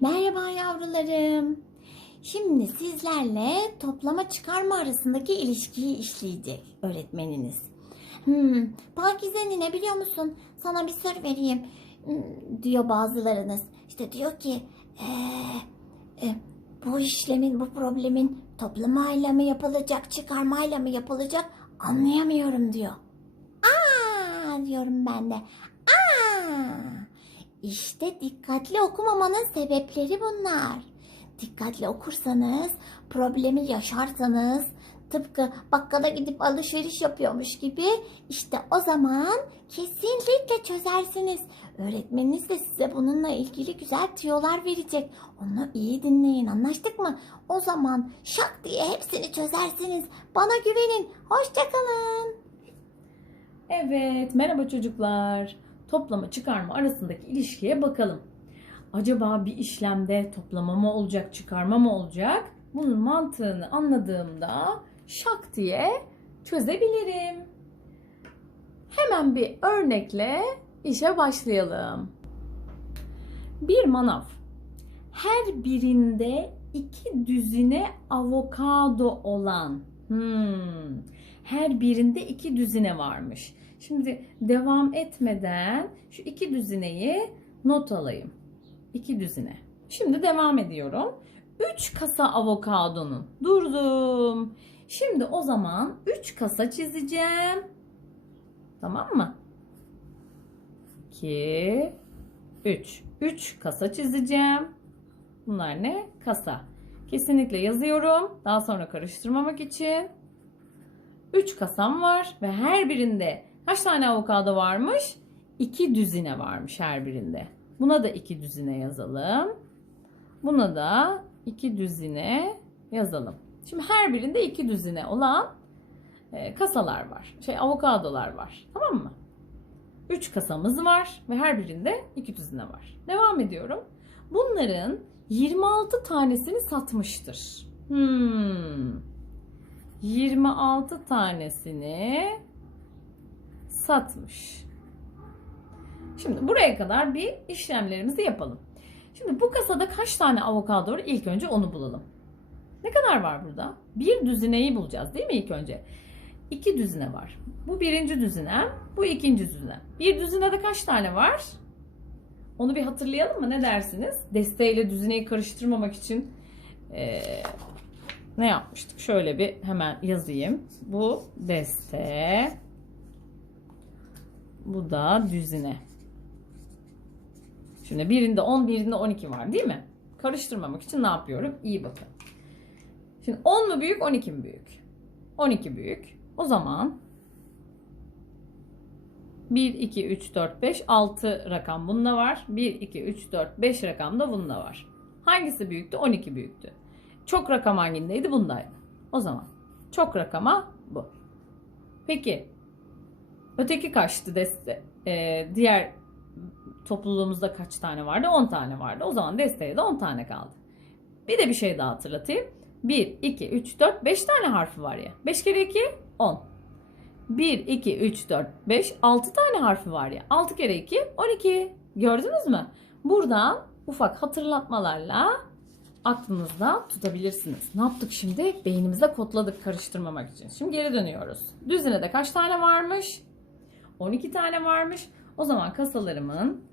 Merhaba yavrularım. Şimdi sizlerle toplama çıkarma arasındaki ilişkiyi işleyecek öğretmeniniz. Hmm, Pakize ne biliyor musun? Sana bir sır vereyim hmm, diyor bazılarınız. İşte diyor ki "Ee, e, bu işlemin, bu problemin toplamayla mı yapılacak, çıkarmayla mı yapılacak anlayamıyorum diyor. Aa diyorum ben de. Aa işte dikkatli okumamanın sebepleri bunlar. Dikkatli okursanız, problemi yaşarsanız, tıpkı bakkala gidip alışveriş yapıyormuş gibi işte o zaman kesinlikle çözersiniz. Öğretmeniniz de size bununla ilgili güzel tüyolar verecek. Onu iyi dinleyin anlaştık mı? O zaman şak diye hepsini çözersiniz. Bana güvenin. Hoşçakalın. Evet, merhaba çocuklar. Toplama çıkarma arasındaki ilişkiye bakalım. Acaba bir işlemde toplama mı olacak, çıkarma mı olacak? Bunun mantığını anladığımda şak diye çözebilirim. Hemen bir örnekle işe başlayalım. Bir manav. Her birinde iki düzine avokado olan. Hmm. Her birinde iki düzine varmış. Şimdi devam etmeden şu iki düzineyi not alayım. İki düzine. Şimdi devam ediyorum. 3 kasa avokadonun. Durdum. Şimdi o zaman 3 kasa çizeceğim. Tamam mı? 2 3. 3 kasa çizeceğim. Bunlar ne? Kasa. Kesinlikle yazıyorum. Daha sonra karıştırmamak için. 3 kasam var ve her birinde kaç tane avokado varmış? 2 düzine varmış her birinde. Buna da 2 düzine yazalım. Buna da 2 düzine yazalım. Şimdi her birinde 2 düzine olan e, kasalar var. Şey avokadolar var. Tamam mı? 3 kasamız var ve her birinde 2 düzine var. Devam ediyorum. Bunların 26 tanesini satmıştır. Hmm. 26 tanesini satmış. Şimdi buraya kadar bir işlemlerimizi yapalım. Şimdi bu kasada kaç tane avokado var? İlk önce onu bulalım. Ne kadar var burada? Bir düzineyi bulacağız değil mi ilk önce? İki düzine var. Bu birinci düzine, bu ikinci düzine. Bir düzinede kaç tane var? Onu bir hatırlayalım mı? Ne dersiniz? Desteğiyle düzineyi karıştırmamak için eee ne yapmıştık? Şöyle bir hemen yazayım. Bu deste. Bu da düzine. Şimdi birinde 10, birinde 12 var değil mi? Karıştırmamak için ne yapıyorum? İyi bakın. Şimdi 10 mu büyük, 12 mi büyük? 12 büyük. O zaman 1, 2, 3, 4, 5, 6 rakam bunda var. 1, 2, 3, 4, 5 rakam da bunda var. Hangisi büyüktü? 12 büyüktü. Çok rakam hangindeydi? Bundaydı. O zaman çok rakama bu. Peki öteki kaçtı deste? Ee, diğer topluluğumuzda kaç tane vardı? 10 tane vardı. O zaman desteğe de 10 tane kaldı. Bir de bir şey daha hatırlatayım. 1, 2, 3, 4, 5 tane harfi var ya. 5 kere 2, 10. 1, 2, 3, 4, 5, 6 tane harfi var ya. 6 kere 2, 12. Gördünüz mü? Buradan ufak hatırlatmalarla aklınızda tutabilirsiniz. Ne yaptık şimdi? Beynimize kodladık karıştırmamak için. Şimdi geri dönüyoruz. Düzinede kaç tane varmış? 12 tane varmış. O zaman kasalarımın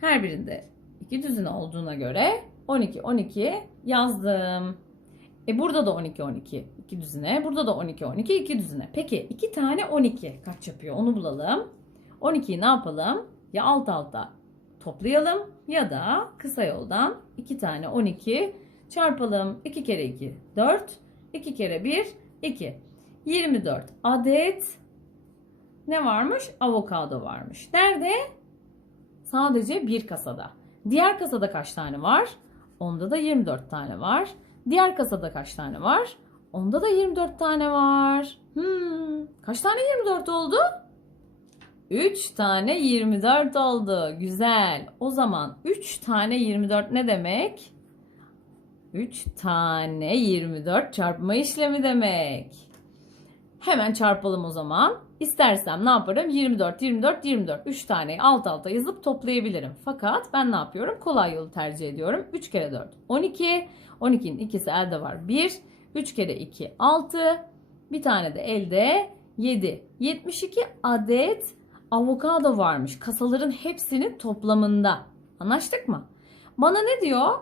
her birinde iki düzine olduğuna göre 12 12 yazdım. E burada da 12 12 iki düzine. Burada da 12 12 iki düzine. Peki iki tane 12 kaç yapıyor? Onu bulalım. 12'yi ne yapalım? Ya alt alta toplayalım ya da kısa yoldan 2 tane 12 çarpalım. 2 kere 2 4. 2 kere 1 2. 24 adet ne varmış? Avokado varmış. Nerede? Sadece bir kasada. Diğer kasada kaç tane var? Onda da 24 tane var. Diğer kasada kaç tane var? Onda da 24 tane var. Hmm, kaç tane 24 oldu? 3 tane 24 oldu. Güzel. O zaman 3 tane 24 ne demek? 3 tane 24 çarpma işlemi demek. Hemen çarpalım o zaman. İstersem ne yaparım? 24, 24, 24. 3 taneyi alt alta yazıp toplayabilirim. Fakat ben ne yapıyorum? Kolay yolu tercih ediyorum. 3 kere 4, 12. 12'nin ikisi elde var. 1. 3 kere 2, 6. Bir tane de elde 7. 72 adet avokado varmış. Kasaların hepsinin toplamında. Anlaştık mı? Bana ne diyor?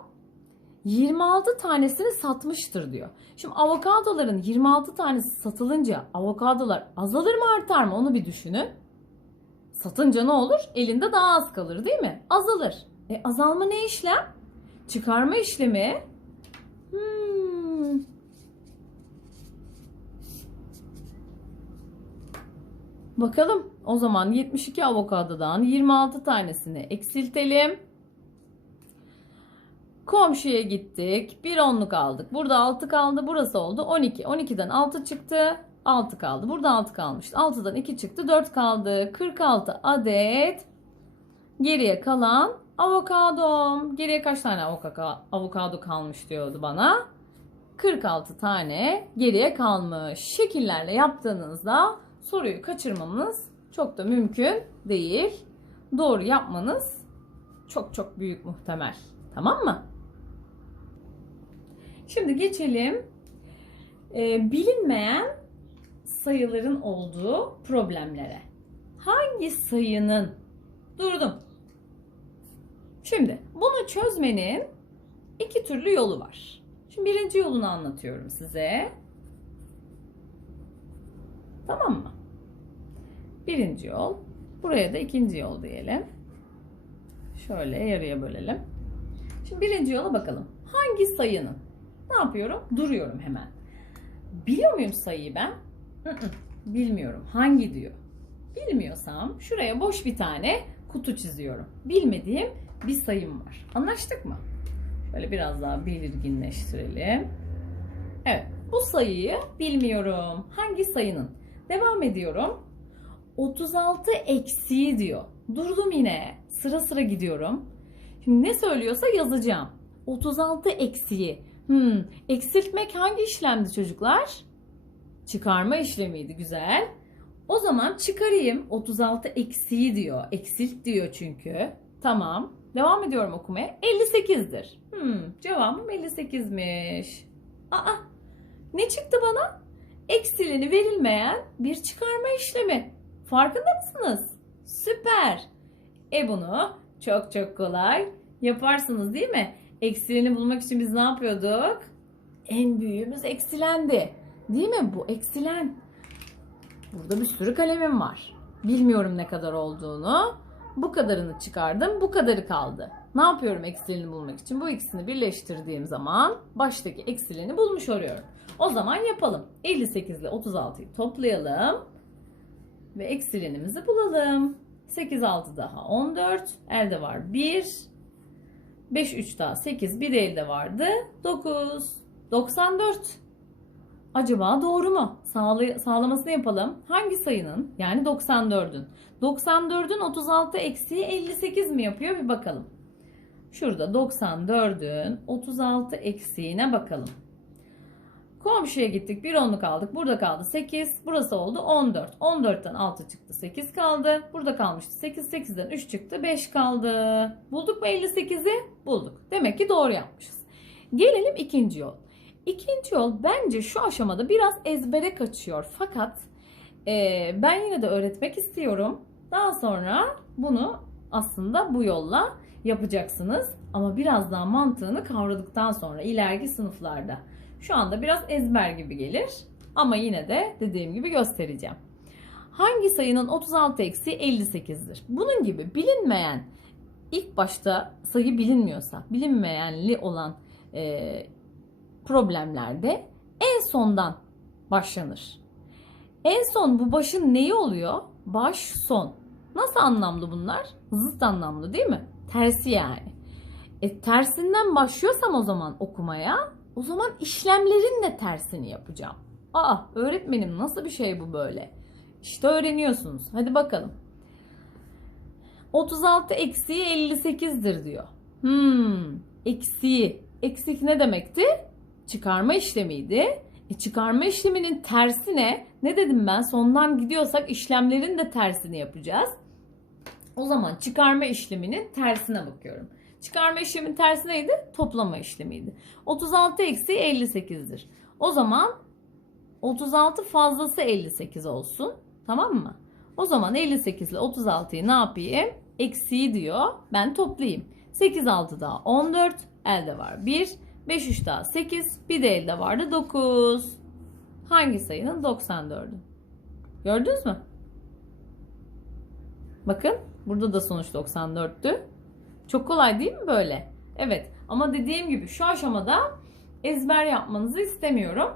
26 tanesini satmıştır diyor. Şimdi avokadoların 26 tanesi satılınca avokadolar azalır mı artar mı onu bir düşünün. Satınca ne olur? Elinde daha az kalır değil mi? Azalır. E azalma ne işlem? Çıkarma işlemi. Hmm. Bakalım o zaman 72 avokadodan 26 tanesini eksiltelim. Komşuya gittik. Bir onluk aldık. Burada 6 kaldı. Burası oldu 12. 12'den 6 çıktı. 6 kaldı. Burada 6 kalmıştı. 6'dan 2 çıktı. 4 kaldı. 46 adet. Geriye kalan avokadom. Geriye kaç tane avokado, kalmış diyordu bana. 46 tane geriye kalmış. Şekillerle yaptığınızda soruyu kaçırmamız çok da mümkün değil. Doğru yapmanız çok çok büyük muhtemel. Tamam mı? Şimdi geçelim e, bilinmeyen sayıların olduğu problemlere. Hangi sayının durdum. Şimdi bunu çözmenin iki türlü yolu var. Şimdi birinci yolunu anlatıyorum size. Tamam mı? Birinci yol. Buraya da ikinci yol diyelim. Şöyle yarıya bölelim. Şimdi birinci yola bakalım. Hangi sayının? Ne yapıyorum? Duruyorum hemen. Biliyor muyum sayıyı ben? Bilmiyorum. Hangi diyor? Bilmiyorsam şuraya boş bir tane kutu çiziyorum. Bilmediğim bir sayım var. Anlaştık mı? Şöyle biraz daha belirginleştirelim. Evet. Bu sayıyı bilmiyorum. Hangi sayının? Devam ediyorum. 36 eksiği diyor. Durdum yine. Sıra sıra gidiyorum. Şimdi ne söylüyorsa yazacağım. 36 eksiği. Hmm, eksiltmek hangi işlemdi çocuklar? Çıkarma işlemiydi güzel. O zaman çıkarayım. 36 eksiği diyor. Eksilt diyor çünkü. Tamam. Devam ediyorum okumaya. 58'dir. Hmm, cevabım 58'miş. Aa, ne çıktı bana? Eksilini verilmeyen bir çıkarma işlemi. Farkında mısınız? Süper. E bunu çok çok kolay yaparsınız değil mi? Eksilini bulmak için biz ne yapıyorduk? En büyüğümüz eksilendi. Değil mi? Bu eksilen. Burada bir sürü kalemim var. Bilmiyorum ne kadar olduğunu. Bu kadarını çıkardım. Bu kadarı kaldı. Ne yapıyorum eksilini bulmak için? Bu ikisini birleştirdiğim zaman baştaki eksilini bulmuş oluyorum. O zaman yapalım. 58 ile 36'yı toplayalım. Ve eksilenimizi bulalım. 8 6 daha 14. Elde var 1. 5 3 daha 8. Bir de elde vardı. 9. 94. Acaba doğru mu? Sağlay- sağlamasını yapalım. Hangi sayının? Yani 94'ün. 94'ün 36 eksiği 58 mi yapıyor? Bir bakalım. Şurada 94'ün 36 eksiğine bakalım. Komşuya gittik. Bir onluk aldık. Burada kaldı 8. Burası oldu 14. 14'ten 6 çıktı. 8 kaldı. Burada kalmıştı 8. 8'den 3 çıktı. 5 kaldı. Bulduk mu 58'i? Bulduk. Demek ki doğru yapmışız. Gelelim ikinci yol. İkinci yol bence şu aşamada biraz ezbere kaçıyor. Fakat e, ben yine de öğretmek istiyorum. Daha sonra bunu aslında bu yolla yapacaksınız. Ama biraz daha mantığını kavradıktan sonra ileriki sınıflarda. Şu anda biraz ezber gibi gelir. Ama yine de dediğim gibi göstereceğim. Hangi sayının 36 eksi 58'dir? Bunun gibi bilinmeyen ilk başta sayı bilinmiyorsa bilinmeyenli olan e, problemlerde en sondan başlanır. En son bu başın neyi oluyor? Baş son. Nasıl anlamlı bunlar? Zıt anlamlı değil mi? Tersi yani. E tersinden başlıyorsam o zaman okumaya o zaman işlemlerin de tersini yapacağım. Aa öğretmenim nasıl bir şey bu böyle? İşte öğreniyorsunuz. Hadi bakalım. 36 eksiği 58'dir diyor. Hmm, eksiği. Eksik ne demekti? Çıkarma işlemiydi. E çıkarma işleminin tersi ne? Ne dedim ben? Sondan gidiyorsak işlemlerin de tersini yapacağız. O zaman çıkarma işleminin tersine bakıyorum. Çıkarma işleminin tersi neydi? Toplama işlemiydi. 36 eksi 58'dir. O zaman 36 fazlası 58 olsun. Tamam mı? O zaman 58 ile 36'yı ne yapayım? Eksiği diyor. Ben toplayayım. 8 6 daha 14. Elde var 1. 5 3 daha 8. Bir de elde vardı 9. Hangi sayının 94'ü? Gördünüz mü? Bakın burada da sonuç 94'tü. Çok kolay değil mi böyle? Evet ama dediğim gibi şu aşamada ezber yapmanızı istemiyorum.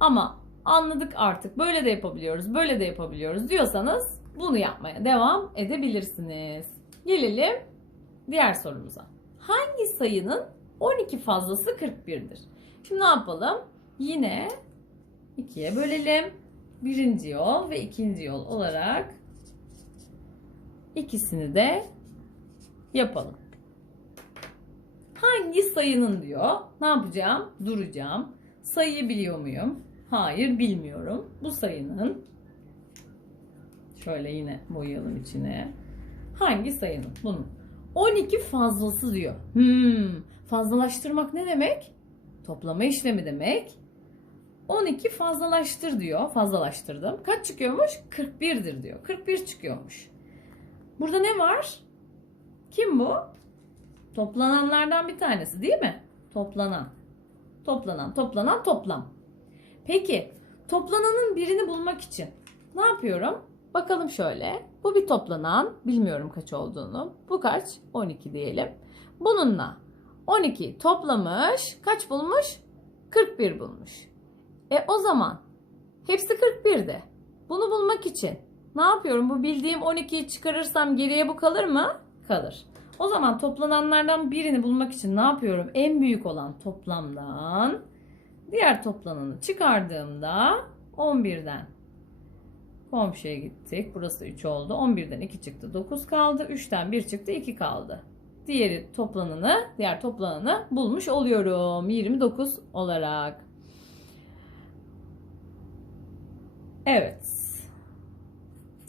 Ama anladık artık böyle de yapabiliyoruz, böyle de yapabiliyoruz diyorsanız bunu yapmaya devam edebilirsiniz. Gelelim diğer sorumuza. Hangi sayının 12 fazlası 41'dir? Şimdi ne yapalım? Yine ikiye bölelim. Birinci yol ve ikinci yol olarak ikisini de yapalım. Hangi sayının diyor? Ne yapacağım? Duracağım. Sayıyı biliyor muyum? Hayır bilmiyorum. Bu sayının şöyle yine boyayalım içine. Hangi sayının? Bunun. 12 fazlası diyor. Hmm, fazlalaştırmak ne demek? Toplama işlemi demek. 12 fazlalaştır diyor. Fazlalaştırdım. Kaç çıkıyormuş? 41'dir diyor. 41 çıkıyormuş. Burada ne var? Kim bu? Toplananlardan bir tanesi değil mi? Toplanan. Toplanan, toplanan, toplam. Peki, toplananın birini bulmak için ne yapıyorum? Bakalım şöyle. Bu bir toplanan. Bilmiyorum kaç olduğunu. Bu kaç? 12 diyelim. Bununla 12 toplamış. Kaç bulmuş? 41 bulmuş. E o zaman hepsi 41'di. Bunu bulmak için ne yapıyorum? Bu bildiğim 12'yi çıkarırsam geriye bu kalır mı? Kalır. O zaman toplananlardan birini bulmak için ne yapıyorum? En büyük olan toplamdan diğer toplananı çıkardığımda 11'den komşuya gittik. Burası 3 oldu. 11'den 2 çıktı. 9 kaldı. 3'ten 1 çıktı. 2 kaldı. Diğeri toplananı, diğer toplananı bulmuş oluyorum. 29 olarak. Evet.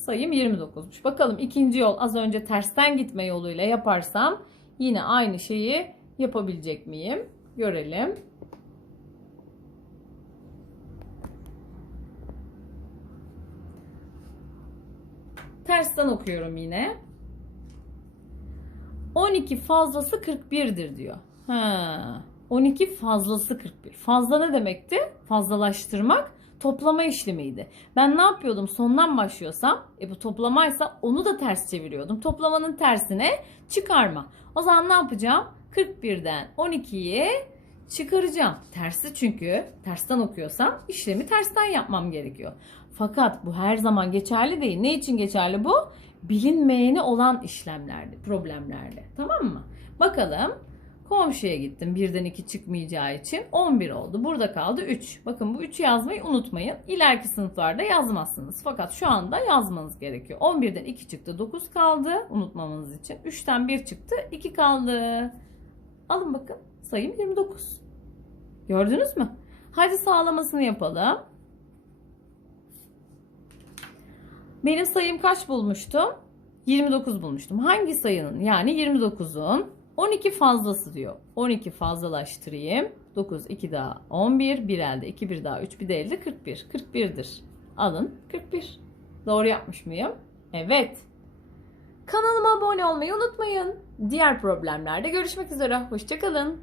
Sayım 29'muş. Bakalım ikinci yol az önce tersten gitme yoluyla yaparsam yine aynı şeyi yapabilecek miyim? Görelim. Tersten okuyorum yine. 12 fazlası 41'dir diyor. Ha, 12 fazlası 41. Fazla ne demekti? Fazlalaştırmak toplama işlemiydi. Ben ne yapıyordum? Sondan başlıyorsam, e bu toplamaysa onu da ters çeviriyordum. Toplamanın tersine çıkarma. O zaman ne yapacağım? 41'den 12'yi çıkaracağım. Tersi çünkü tersten okuyorsam işlemi tersten yapmam gerekiyor. Fakat bu her zaman geçerli değil. Ne için geçerli bu? Bilinmeyeni olan işlemlerde, problemlerde. Tamam mı? Bakalım. Komşuya gittim. Birden 2 çıkmayacağı için 11 oldu. Burada kaldı 3. Bakın bu 3'ü yazmayı unutmayın. İleriki sınıflarda yazmazsınız. Fakat şu anda yazmanız gerekiyor. 11'den 2 çıktı. 9 kaldı. Unutmamanız için. 3'ten 1 çıktı. 2 kaldı. Alın bakın. Sayım 29. Gördünüz mü? Hadi sağlamasını yapalım. Benim sayım kaç bulmuştum? 29 bulmuştum. Hangi sayının? Yani 29'un 12 fazlası diyor. 12 fazlalaştırayım. 9, 2 daha 11. Bir elde 2, 1 daha 3, bir de elde 41. 41'dir. Alın 41. Doğru yapmış mıyım? Evet. Kanalıma abone olmayı unutmayın. Diğer problemlerde görüşmek üzere. Hoşçakalın.